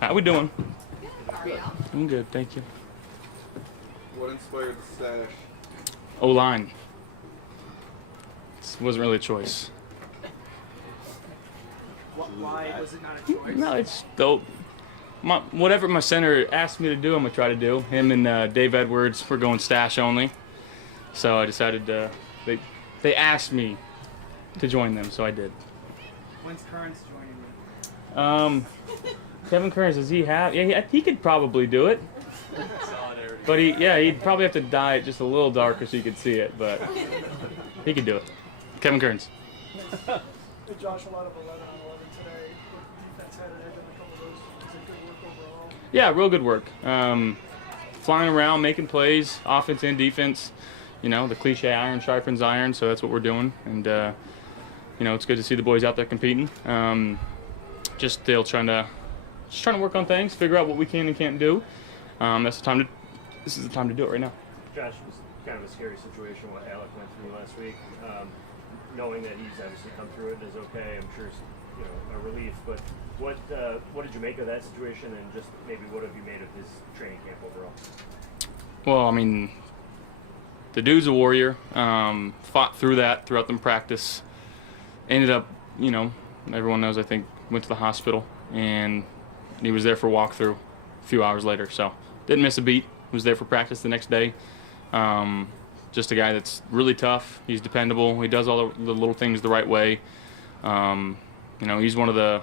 How we doing? How are you? I'm good, thank you. What inspired the stash? O-line. This wasn't really a choice. Why was it not a choice? No, it's dope. Whatever my center asked me to do, I'm gonna try to do. Him and Dave Edwards, we're going stash only. So I decided they asked me to join them, so I did. When's Kearns joining you? Kevin Kearns, does he have? Yeah, he could probably do it. But he'd probably have to dye it just a little darker so you could see it, but he could do it. Kevin Kearns. Hey Josh, a lot of 11 on 11 today. Defense had an edge on a couple of those. Was it good work overall? Yeah, real good work. Flying around, making plays, offense and defense. You know, the cliche iron sharpens iron, so that's what we're doing. And, you know, it's good to see the boys out there competing. Just still trying to work on things, figure out what we can and can't do. This is the time to do it right now. Josh, it was kind of a scary situation what Alec went through last week. Knowing that he's obviously come through it is okay. I'm sure it's, you know, a relief. But what did you make of that situation, and just maybe what have you made of his training camp overall? Well, I mean, the dude's a warrior. Fought through that throughout the practice. Ended up, you know, everyone knows, I think, went to the hospital, and he was there for walkthrough a few hours later. So didn't miss a beat. Was there for practice the next day. Just a guy that's really tough. He's dependable. He does all the little things the right way. You know, he's one of the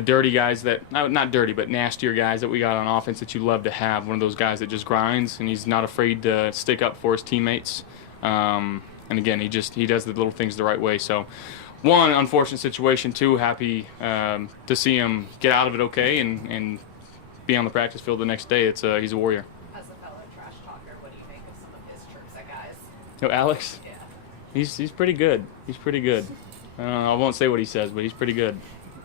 dirty guys that, not dirty, but nastier guys that we got on offense that you love to have. One of those guys that just grinds, and he's not afraid to stick up for his teammates. And again, he does the little things the right way. So, one, unfortunate situation. Two, happy to see him get out of it okay and be on the practice field the next day. He's a warrior. As a fellow trash talker, what do you make of some of his chirps at guys? No, Alex? Yeah. He's pretty good. He's pretty good. I won't say what he says, but he's pretty good.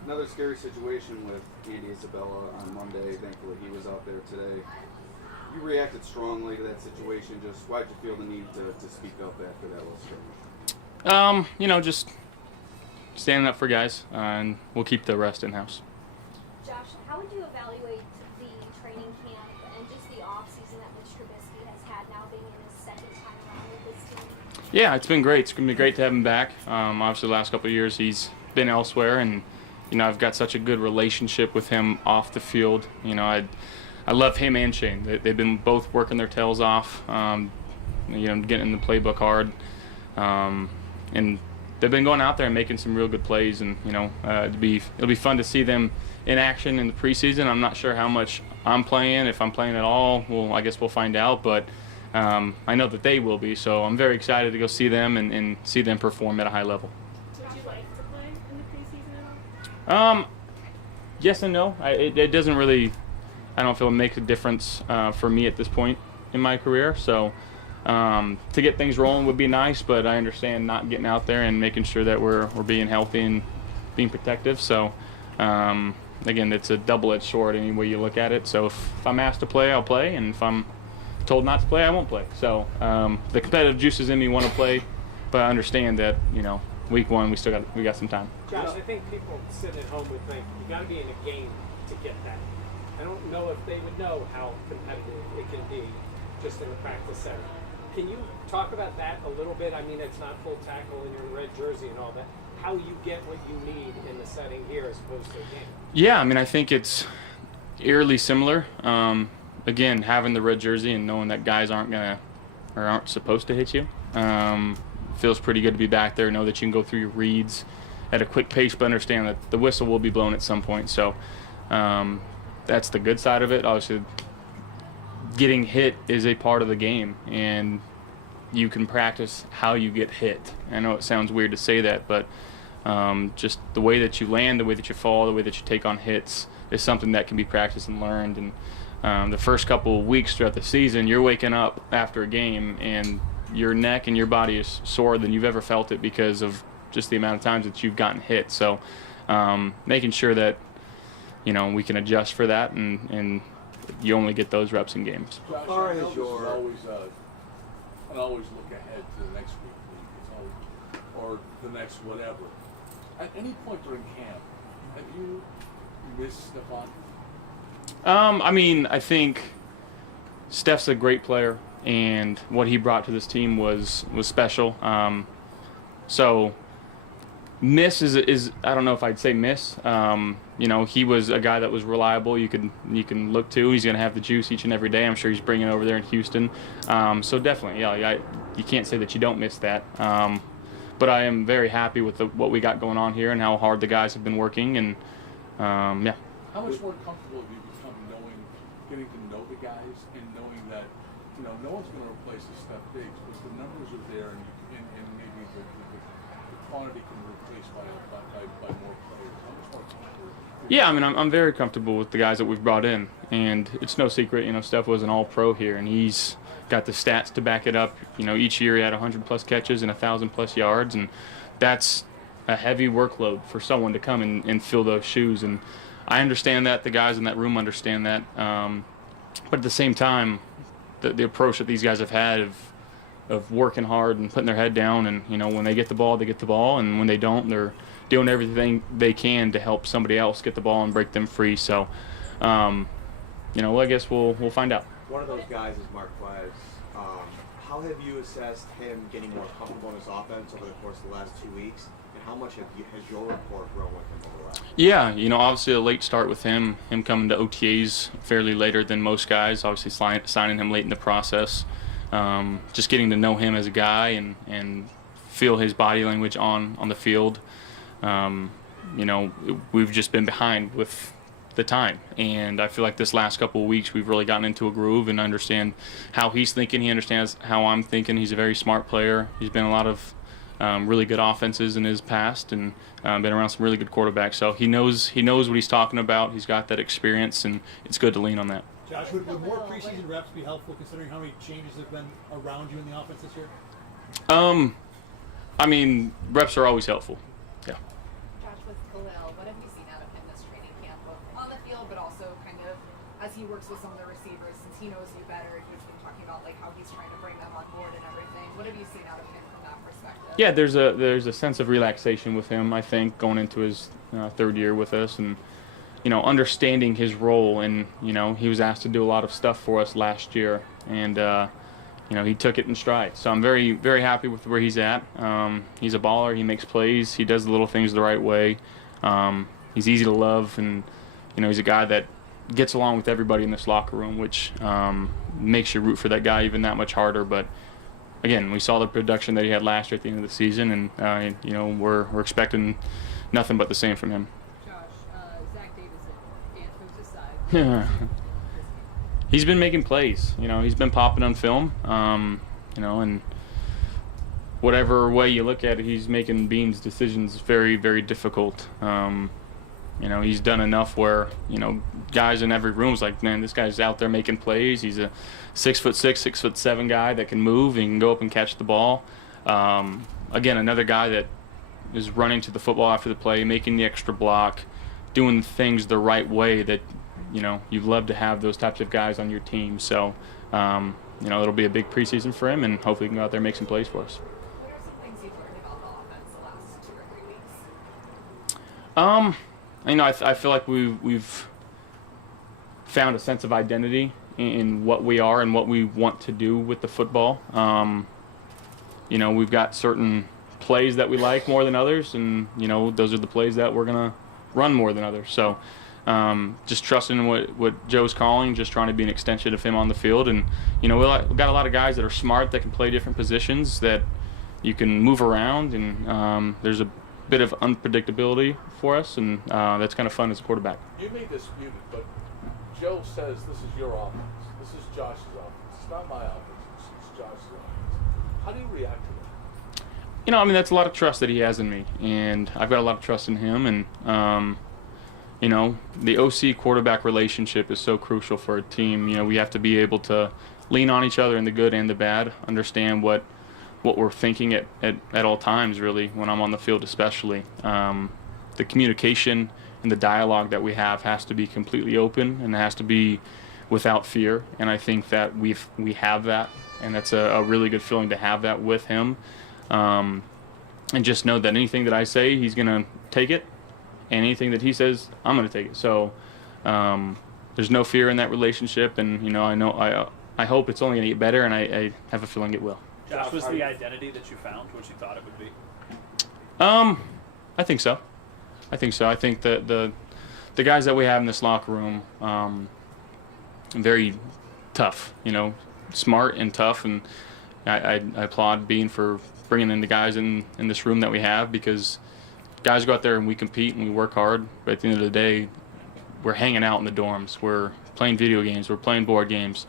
Another scary situation with Andy Isabella on Monday. Thankfully, he was out there today. You reacted strongly to that situation. Just why'd you feel the need to speak up after that little skirmish? You know, just standing up for guys, and we'll keep the rest in-house. Josh, how would you evaluate the training camp and just the off-season that Mitch Trubisky has had now being in his second time around with his team? Yeah, it's been great. It's going to be great to have him back. Obviously, the last couple of years he's been elsewhere, and, you know, I've got such a good relationship with him off the field. You know, I love him and Shane. They've been both working their tails off, you know, getting in the playbook hard. And they've been going out there and making some real good plays, and, you know, it'll be fun to see them in action in the preseason. I'm not sure how much I'm playing, if I'm playing at all. Well, I guess we'll find out, but I know that they will be, so I'm very excited to go see them and see them perform at a high level. Would you like to play in the preseason at all? Yes and no. It doesn't really, I don't feel it makes a difference for me at this point in my career. So to get things rolling would be nice, but I understand not getting out there and making sure that we're being healthy and being protective. So again, it's a double-edged sword any way you look at it. So if I'm asked to play, I'll play, and if I'm told not to play, I won't play. So the competitive juices in me want to play, but I understand that, you know, week one we got some time. Josh, I think people sitting at home would think you got to be in a game to get that. I don't know if they would know how competitive it can be just in the practice setting. Can you talk about that a little bit? I mean, it's not full tackle in your red jersey and all that. How you get what you need in the setting here as opposed to a game? Yeah, I mean, I think it's eerily similar. Again, having the red jersey and knowing that guys aren't supposed to hit you, feels pretty good to be back there. Know that you can go through your reads at a quick pace, but understand that the whistle will be blown at some point. So that's the good side of it. Obviously, getting hit is a part of the game, and you can practice how you get hit. I know it sounds weird to say that, but just the way that you land, the way that you fall, the way that you take on hits is something that can be practiced and learned. And the first couple of weeks throughout the season, you're waking up after a game and your neck and your body is sore than you've ever felt it because of just the amount of times that you've gotten hit. So making sure that, you know, we can adjust for that, and you only get those reps in games. Josh, I know this is always, I always look ahead to the next week, it's always, or the next whatever. At any point during camp, have you missed Stephon? I mean, I think Steph's a great player, and what he brought to this team was special. So miss is I don't know if I'd say miss. You know, he was a guy that was reliable. You can look to. He's going to have the juice each and every day. I'm sure he's bringing it over there in Houston. So definitely, yeah, you can't say that you don't miss that. But I am very happy with what we got going on here and how hard the guys have been working. And yeah. How much more comfortable have you become getting to know the guys and knowing that, you know, no one's going to replace the Steph Diggs, but the numbers are there and maybe the quantity can be replaced by more players. How much more comfortable? Yeah, I mean, I'm very comfortable with the guys that we've brought in, and it's no secret, you know, Steph was an all-pro here, and he's got the stats to back it up. You know, each year he had 100-plus catches and 1,000-plus yards, and that's a heavy workload for someone to come and fill those shoes. And I understand that. The guys in that room understand that. But at the same time, the approach that these guys have had of working hard and putting their head down, and, you know, when they get the ball, they get the ball, and when they don't, they're doing everything they can to help somebody else get the ball and break them free. So, you know, I guess we'll find out. One of those guys is Mark Clyde. How have you assessed him getting more comfortable in his offense over the course of the last 2 weeks? And how much has your rapport grown with him over the last? Yeah, you know, obviously a late start with him coming to OTAs fairly later than most guys, obviously signing him late in the process. Just getting to know him as a guy and feel his body language on the field. You know, we've just been behind with the time, and I feel like this last couple of weeks we've really gotten into a groove and understand how he's thinking. He understands how I'm thinking. He's a very smart player. He's been in a lot of really good offenses in his past, and been around some really good quarterbacks. So he knows what he's talking about. He's got that experience, and it's good to lean on that. Josh, would more preseason reps be helpful considering how many changes have been around you in the offense this year? I mean, reps are always helpful. Yeah. Josh, with Khalil, what have you seen out of him this training camp, both on the field, but also kind of as he works with some of the receivers, since he knows you better, he's been talking about like how he's trying to bring them on board and everything. What have you seen out of him from that perspective? Yeah, there's a sense of relaxation with him, I think, going into his third year with us, and, you know, understanding his role. And, you know, he was asked to do a lot of stuff for us last year, and you know, he took it in stride. So I'm very, very happy with where he's at. He's a baller. He makes plays. He does the little things the right way. He's easy to love, and, you know, he's a guy that gets along with everybody in this locker room, which makes you root for that guy even that much harder. But again, we saw the production that he had last year at the end of the season, and you know, we're expecting nothing but the same from him. Josh, Zach Davis, Dan Coach's side. He's been making plays. You know, he's been popping on film. You know, and whatever way you look at it, he's making Bean's decisions very, very difficult. You know, he's done enough where, you know, guys in every room's like, man, this guy's out there making plays. He's a 6'6", 6'7" guy that can move and can go up and catch the ball. Again, another guy that is running to the football after the play, making the extra block, doing things the right way that, you know, you'd love to have those types of guys on your team. So, you know, it'll be a big preseason for him, and hopefully he can go out there and make some plays for us. What are some things you've learned about the offense the last 2 or 3 weeks? You know, I feel like we've found a sense of identity in what we are and what we want to do with the football. You know, we've got certain plays that we like more than others, and, you know, those are the plays that we're going to run more than others. So just trusting in what Joe's calling, just trying to be an extension of him on the field. And, you know, we've got a lot of guys that are smart, that can play different positions, that you can move around, and there's a bit of unpredictability for us, and that's kind of fun as a quarterback. You may dispute it, but Joe says this is your offense. This is Josh's offense. It's not my offense. It's Josh's offense. How do you react to that? You know, I mean, that's a lot of trust that he has in me, and I've got a lot of trust in him. And you know, the OC quarterback relationship is so crucial for a team. You know, we have to be able to lean on each other in the good and the bad, understand what we're thinking at all times, really, when I'm on the field especially. The communication and the dialogue that we have has to be completely open, and it has to be without fear. And I think that we have that, and that's a really good feeling to have that with him. And just know that anything that I say, he's going to take it, and anything that he says, I'm going to take it. So there's there's no fear in that relationship, and I hope it's only going to get better, and I have a feeling it will. Josh, was the identity that you found what you thought it would be? I think so. I think that the guys that we have in this locker room, very tough, smart and tough, and I applaud Bean for bringing in the guys in this room that we have, because guys go out there and we compete and we work hard, but at the end of the day, we're hanging out in the dorms, we're playing video games, we're playing board games,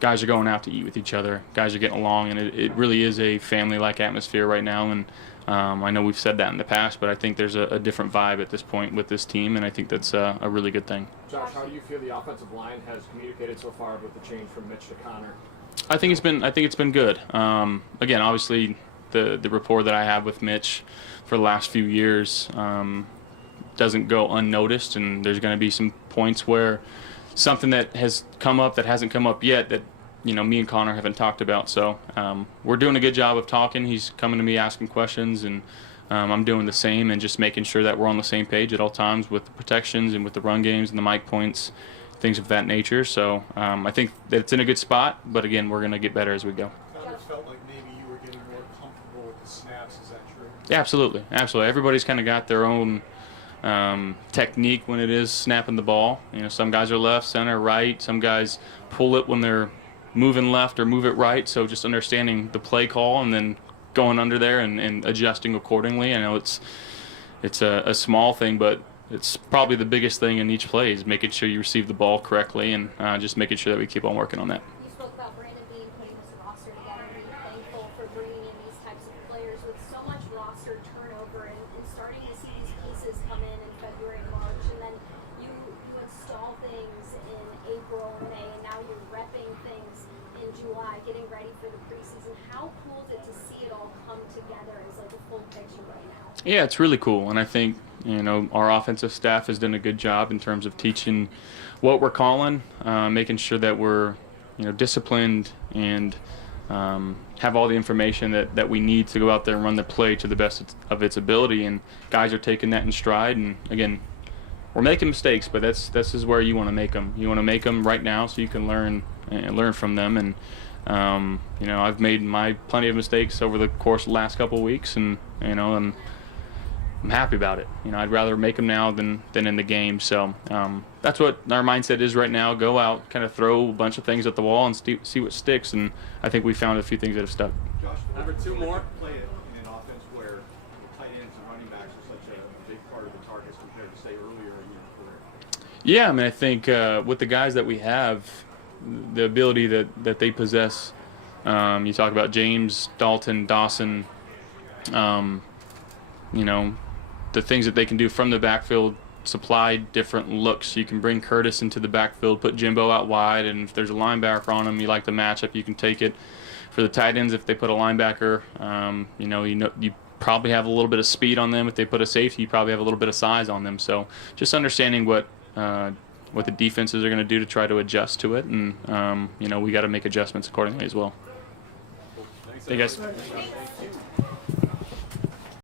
guys are going out to eat with each other, guys are getting along, and it really is a family-like atmosphere right now. And I know we've said that in the past, but I think there's a different vibe at this point with this team, and I think that's a really good thing. Josh, how do you feel the offensive line has communicated so far with the change from Mitch to Connor? I think it's been good. Again, obviously, the rapport that I have with Mitch for the last few years doesn't go unnoticed, and there's going to be some points where something that has come up that hasn't come up yet that me and Connor haven't talked about. So we're doing a good job of talking. He's coming to me asking questions, and I'm doing the same, and just making sure that we're on the same page at all times with the protections and with the run games and the mic points, things of that nature. So I think that it's in a good spot, but again, we're going to get better as we go. Connor felt like maybe you were getting more comfortable with the snaps. Is that true? Yeah, absolutely. Everybody's kind of got their own technique when it is snapping the ball. Some guys are left, center, right. Some guys pull it when they're moving left or move it right. So just understanding the play call and then going under there and adjusting accordingly. I know it's a small thing, but it's probably the biggest thing in each play is making sure you receive the ball correctly, and just making sure that we keep on working on that. You spoke about Brandon Bean putting this roster together, and being thankful for bringing in these types of players with so much roster turnover, and starting to see these pieces come in February, March, and then you install things in April and May, and now you're repping things in July, getting ready for the preseason. How cool is it to see it all come together as like a full picture right now? Yeah, it's really cool, and I think our offensive staff has done a good job in terms of teaching what we're calling, making sure that we're disciplined and have all the information that we need to go out there and run the play to the best of its ability. And guys are taking that in stride. And again, we're making mistakes, but this is where you want to make them. You want to make them right now so you can learn from them. And I've made plenty of mistakes over the course of the last couple of weeks, and and I'm happy about it. I'd rather make them now than in the game. So that's what our mindset is right now. Go out, kind of throw a bunch of things at the wall and see what sticks. And I think we found a few things that have stuck. Josh, number two more. Play it in an offense where the tight ends and running backs are such a big part of the targets compared to say earlier in your career. Yeah, I think with the guys that we have, the ability that they possess. You talk about James, Dalton, Dawson. The things that they can do from the backfield, supply different looks. You can bring Curtis into the backfield, put Jimbo out wide, and if there's a linebacker on him, you like the matchup, you can take it. For the tight ends, if they put a linebacker, you probably have a little bit of speed on them. If they put a safety, you probably have a little bit of size on them. So just understanding what the defenses are going to do to try to adjust to it, and we got to make adjustments accordingly as well. Thanks, guys.